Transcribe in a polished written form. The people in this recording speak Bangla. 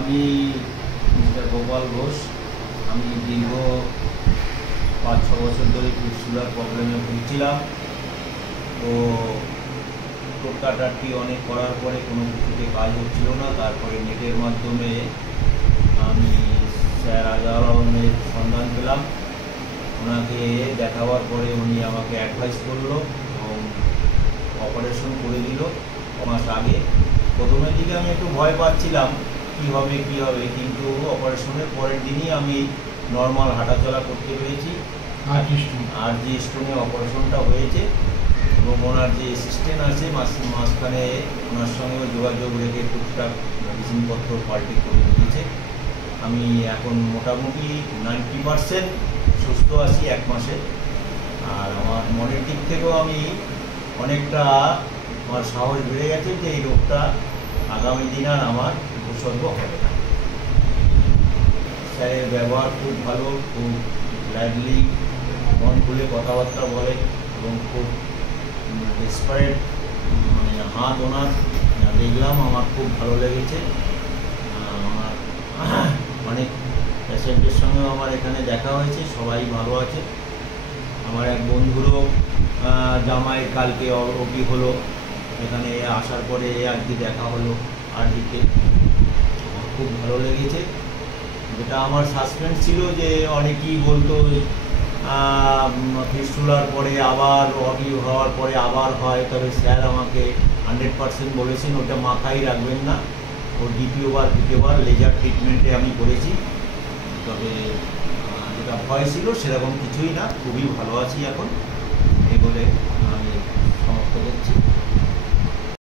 আমি মিস্টার গোপাল ঘোষ। আমি দীর্ঘ 5-6 বছর ধরে ফিস্টুলার প্রবলেমে ভুগছিলাম। তো টোটকাটাটি অনেক করার পরে কোনো কিছুতে কাজ হচ্ছিল না। তারপরে নেটের মাধ্যমে আমি স্যার আজহারের সন্ধান পেলাম। ওনাকে দেখাবার পরে উনি আমাকে অ্যাডভাইস করলো এবং অপারেশন করে দিল 6 মাস আগে। প্রথমের দিকে আমি একটু ভয় পাচ্ছিলাম কী হবে, কিন্তু অপারেশনের পরের দিনই আমি নর্মাল হাঁটাচলা করতে পেরেছি। আর যে স্টোনে অপারেশনটা হয়েছে এবং ওনার যে অ্যাসিস্ট্যান্ট আছে মাঝখানে ওনার সঙ্গেও যোগাযোগ রেখে টুকটাক মেডিসিনপত্র পাল্টে করে দিয়েছে। আমি এখন মোটামুটি 90% সুস্থ আছি 1 মাসে। আর আমার মনের দিক থেকেও আমি অনেকটা আমার সাহস বেড়ে গেছে যে এই রোগটা আগামী দিন আর আমার উপসর্গ হবে না। স্যারের ব্যবহার খুব ভালো, খুব গ্ল্যাডলি মন খুলে কথাবার্তা বলে এবং খুব ডেসপারেট হাত ওনার দেখলাম, আমার খুব ভালো লেগেছে। আমার অনেক পেশেন্টের সঙ্গেও আমার এখানে দেখা হয়েছে, সবাই ভালো আছে। আমার এক বন্ধুরও জামাই কালকে ওপি হলো, এখানে আসার পরে আজকে দেখা হলো আরডিতে। খুব ভালো লেগেছে। যেটা আমার সাসপেন্স ছিল যে অনেকেই বলতো ফিস্টুলার পরে আবার ওপি হওয়ার পরে আবার হয়, তবে স্যার আমাকে 100% বলেছেন ওটা মাথায় রাখবেন না। ও দ্বিতীয়বার লেজার ট্রিটমেন্টে আমি করেছি। তবে যেটা ভয় ছিল সেরকম কিছুই না, খুবই ভালো আছি এখন। এই বলে আমি সমাপ্ত করছি।